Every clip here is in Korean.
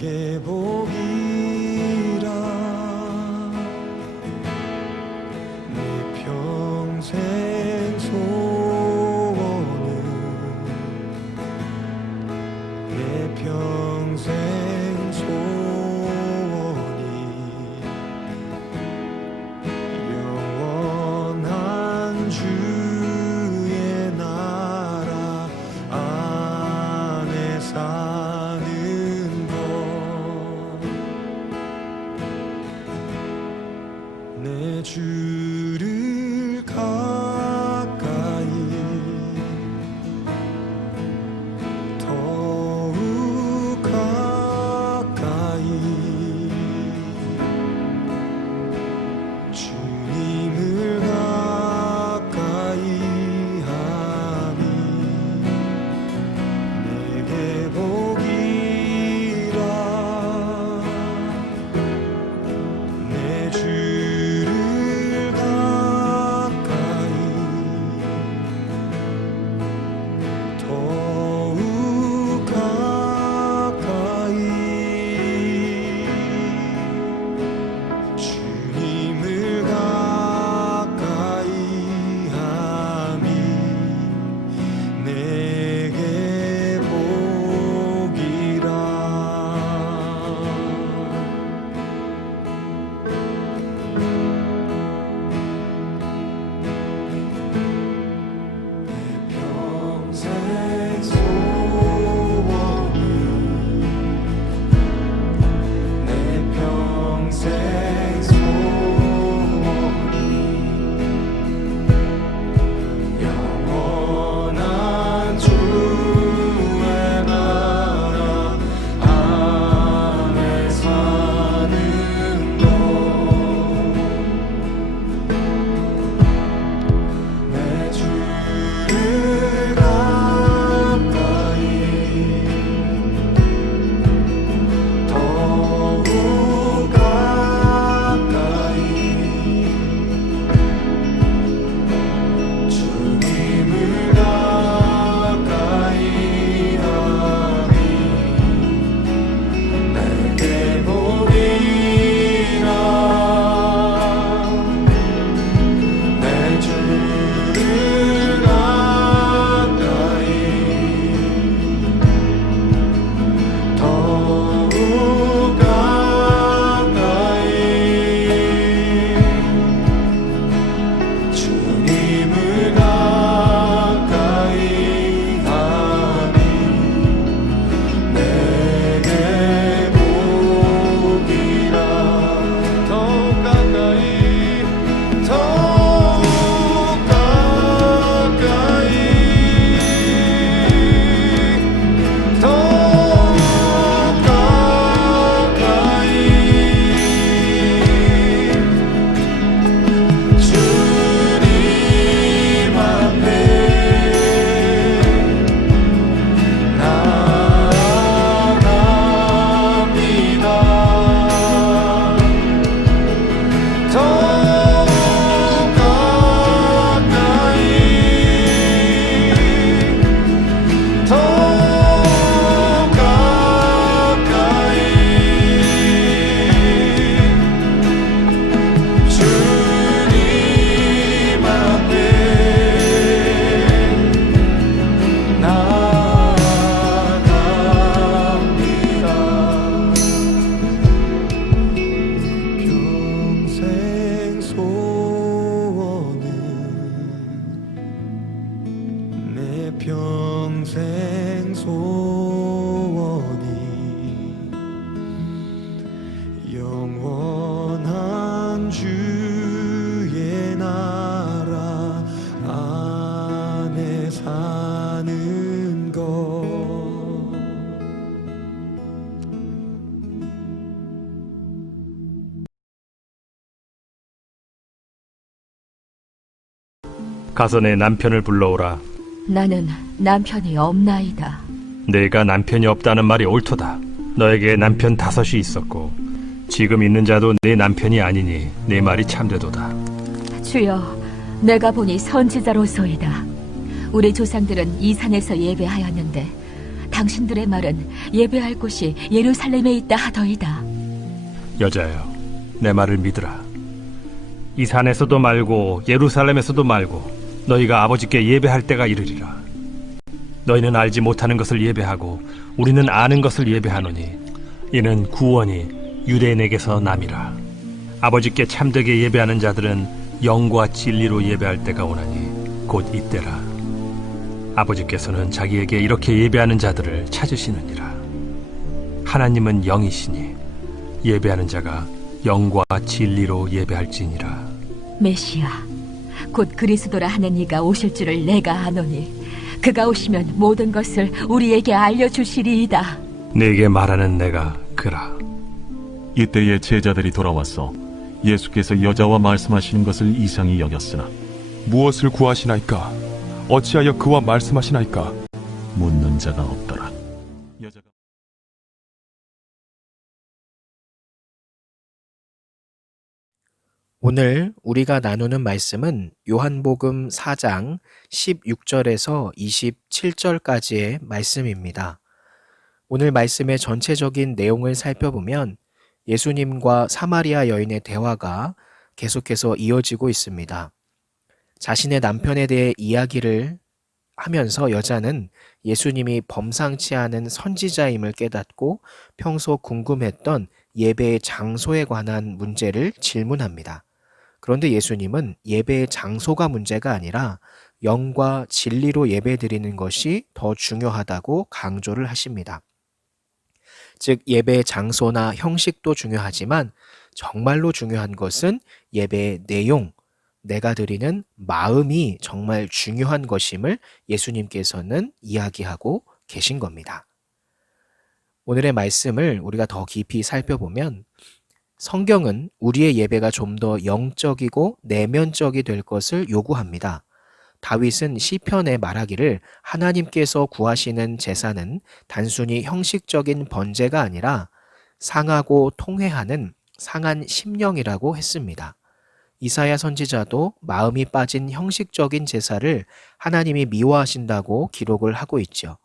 내게 복이라 내 평생 소원은 내 평생 소원이 영원한 주의 나라 안에 사는 것 내 주를 가까이 더욱 가까이 주님을 가까이 하니 내게 복이라 내 주를 가까이 더욱 가까이 주님을 가까이 함이 내게 복이라 평생 소원은 내 평생 소원이 영원한 주의 나라 안에 사는 것 내 주를 가까이 더욱 가까이 주님을 가까이 하니 내게 복이라 내 주를 가까이 더욱 가까이 주님을 가까이 하니 내게 복이라 더욱 가까이 더욱 가까이 더욱 가까이 주님 앞에 나아갑니다. 더욱 가까이 더욱 가까이 주님 앞에 나아갑니다. 평생 소원은 내 평생 소원이 영원한 주의 나라 안에 사는 것 가서 내 남편을 불러오라. 나는 남편이 없나이다. 내가 남편이 없다는 말이 옳도다. 너에게 남편 5이 있었고 지금 있는 자도 내 남편이 아니니 내 말이 참되도다. 주여, 내가 보니 선지자로소이다. 우리 조상들은 이 산에서 예배하였는데 당신들의 말은 예배할 곳이 예루살렘에 있다 하더이다. 여자여, 내 말을 믿으라. 이 산에서도 말고 예루살렘에서도 말고 너희가 아버지께 예배할 때가 이르리라. 너희는 알지 못하는 것을 예배하고 우리는 아는 것을 예배하노니 이는 구원이 유대인에게서 남이라. 아버지께 참되게 예배하는 자들은 영과 진리로 예배할 때가 오나니 곧 이때라. 아버지께서는 자기에게 이렇게 예배하는 자들을 찾으시느니라. 하나님은 영이시니 예배하는 자가 영과 진리로 예배할지니라. 메시아, 곧 그리스도라 하는 이가 오실 줄을 내가 아노니 그가 오시면 모든 것을 우리에게 알려주시리이다. 네게 말하는 내가 그라. 이때에 제자들이 돌아와서 예수께서 여자와 말씀하시는 것을 이상히 여겼으나 무엇을 구하시나이까? 어찌하여 그와 말씀하시나이까? 묻는 자가 없더라. 여자가 오늘 우리가 나누는 말씀은 요한복음 4장 16절에서 27절까지의 말씀입니다. 오늘 말씀의 전체적인 내용을 살펴보면 예수님과 사마리아 여인의 대화가 계속해서 이어지고 있습니다. 자신의 남편에 대해 이야기를 하면서 여자는 예수님이 범상치 않은 선지자임을 깨닫고 평소 궁금했던 예배의 장소에 관한 문제를 질문합니다. 그런데 예수님은 예배의 장소가 문제가 아니라 영과 진리로 예배드리는 것이 더 중요하다고 강조를 하십니다. 즉 예배의 장소나 형식도 중요하지만 정말로 중요한 것은 예배의 내용, 내가 드리는 마음이 정말 중요한 것임을 예수님께서는 이야기하고 계신 겁니다. 오늘의 말씀을 우리가 더 깊이 살펴보면 성경은 우리의 예배가 좀 더 영적이고 내면적이 될 것을 요구합니다. 다윗은 시편에 말하기를 하나님께서 구하시는 제사는 단순히 형식적인 번제가 아니라 상하고 통회하는 상한 심령이라고 했습니다. 이사야 선지자도 마음이 빠진 형식적인 제사를 하나님이 미워하신다고 기록을 하고 있죠.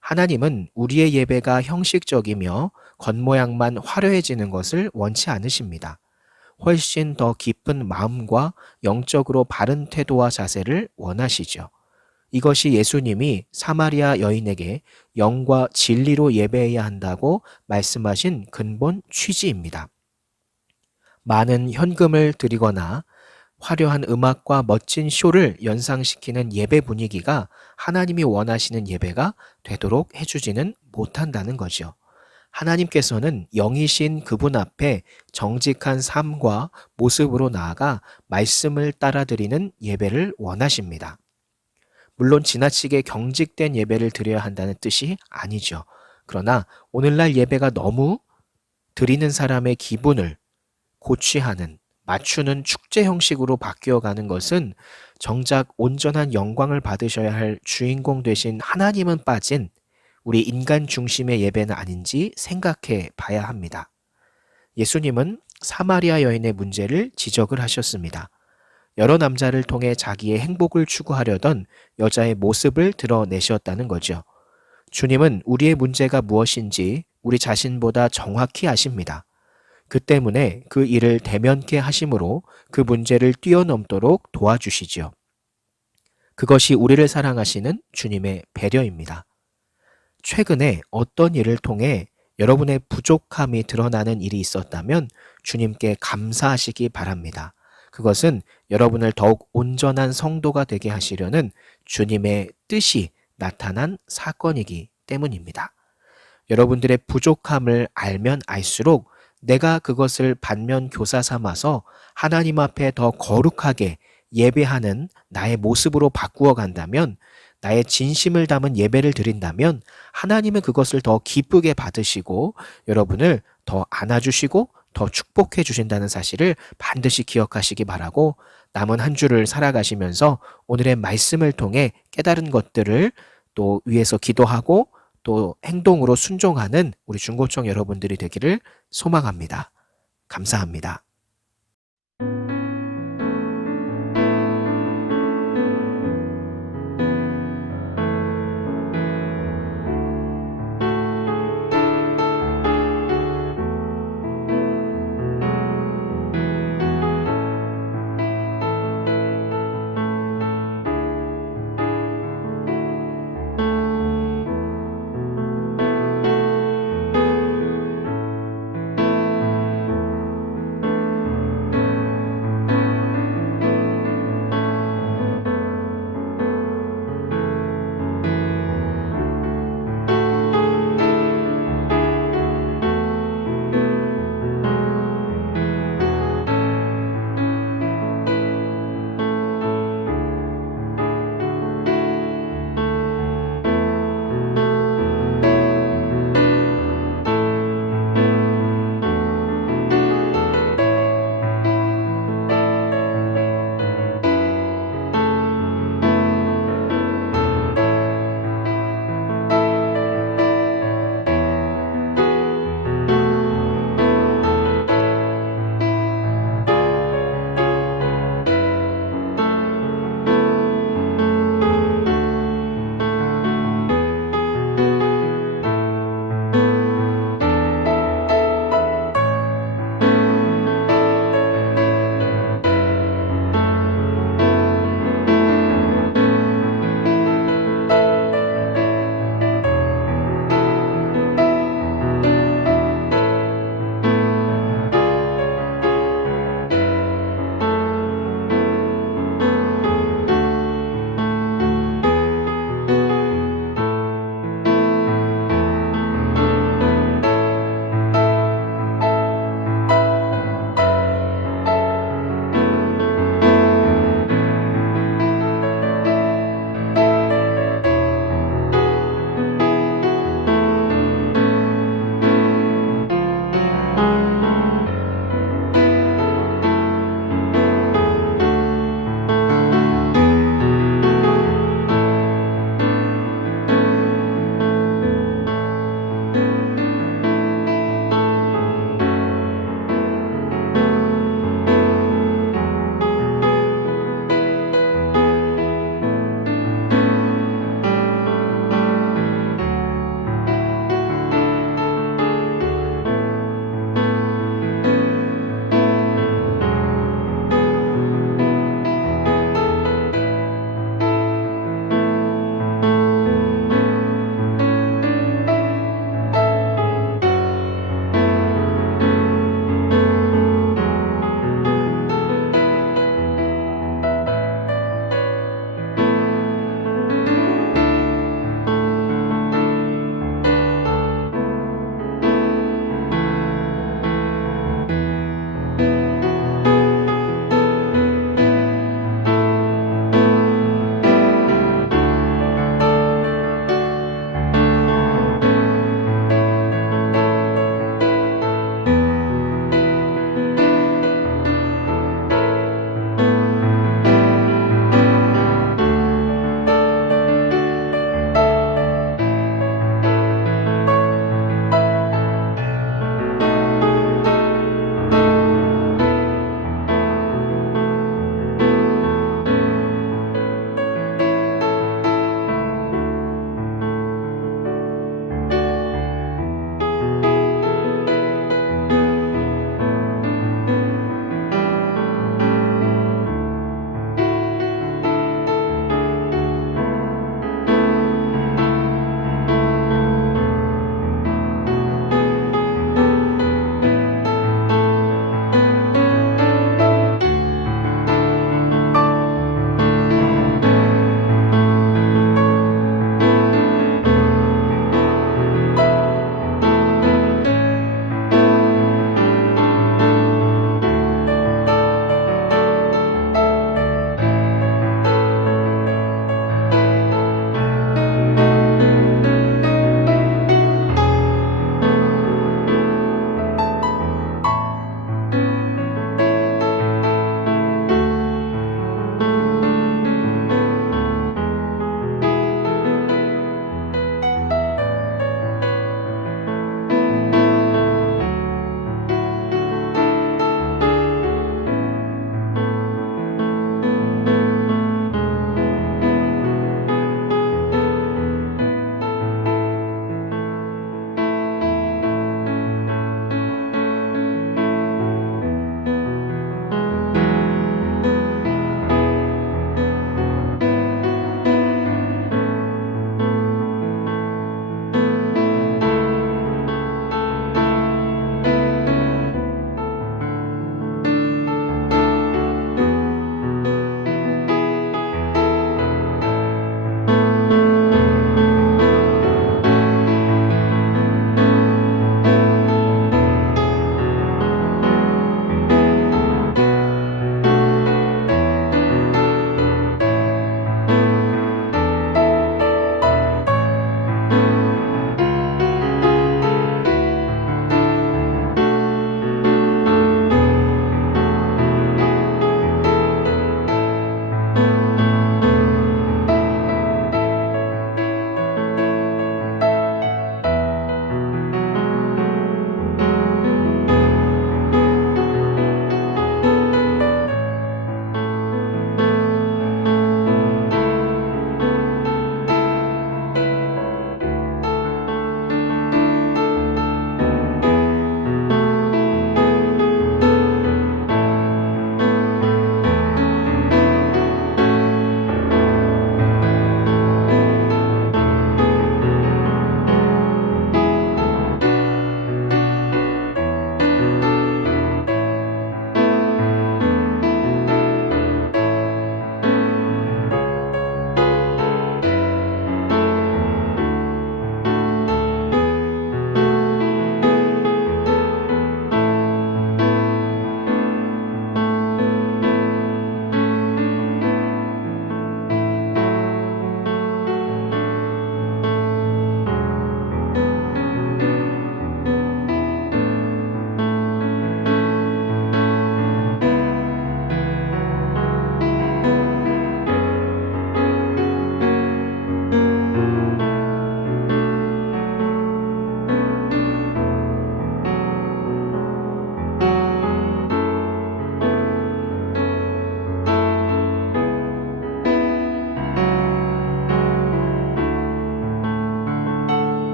하나님은 우리의 예배가 형식적이며 겉모양만 화려해지는 것을 원치 않으십니다. 훨씬 더 깊은 마음과 영적으로 바른 태도와 자세를 원하시죠. 이것이 예수님이 사마리아 여인에게 영과 진리로 예배해야 한다고 말씀하신 근본 취지입니다. 많은 현금을 드리거나 화려한 음악과 멋진 쇼를 연상시키는 예배 분위기가 하나님이 원하시는 예배가 되도록 해주지는 못한다는 거죠. 하나님께서는 영이신 그분 앞에 정직한 삶과 모습으로 나아가 말씀을 따라드리는 예배를 원하십니다. 물론 지나치게 경직된 예배를 드려야 한다는 뜻이 아니죠. 그러나 오늘날 예배가 너무 드리는 사람의 기분을 고취하는, 맞추는 축제 형식으로 바뀌어가는 것은 정작 온전한 영광을 받으셔야 할 주인공 되신 하나님은 빠진 우리 인간 중심의 예배는 아닌지 생각해 봐야 합니다. 예수님은 사마리아 여인의 문제를 지적을 하셨습니다. 여러 남자를 통해 자기의 행복을 추구하려던 여자의 모습을 드러내셨다는 거죠. 주님은 우리의 문제가 무엇인지 우리 자신보다 정확히 아십니다. 그 때문에 그 일을 대면케 하심으로 그 문제를 뛰어넘도록 도와주시지요. 그것이 우리를 사랑하시는 주님의 배려입니다. 최근에 어떤 일을 통해 여러분의 부족함이 드러나는 일이 있었다면 주님께 감사하시기 바랍니다. 그것은 여러분을 더욱 온전한 성도가 되게 하시려는 주님의 뜻이 나타난 사건이기 때문입니다. 여러분들의 부족함을 알면 알수록 내가 그것을 반면 교사 삼아서 하나님 앞에 더 거룩하게 예배하는 나의 모습으로 바꾸어 간다면, 나의 진심을 담은 예배를 드린다면 하나님은 그것을 더 기쁘게 받으시고 여러분을 더 안아주시고 더 축복해 주신다는 사실을 반드시 기억하시기 바라고, 남은 한 주를 살아가시면서 오늘의 말씀을 통해 깨달은 것들을 또 위에서 기도하고 또 행동으로 순종하는 우리 중고청 여러분들이 되기를 소망합니다. 감사합니다.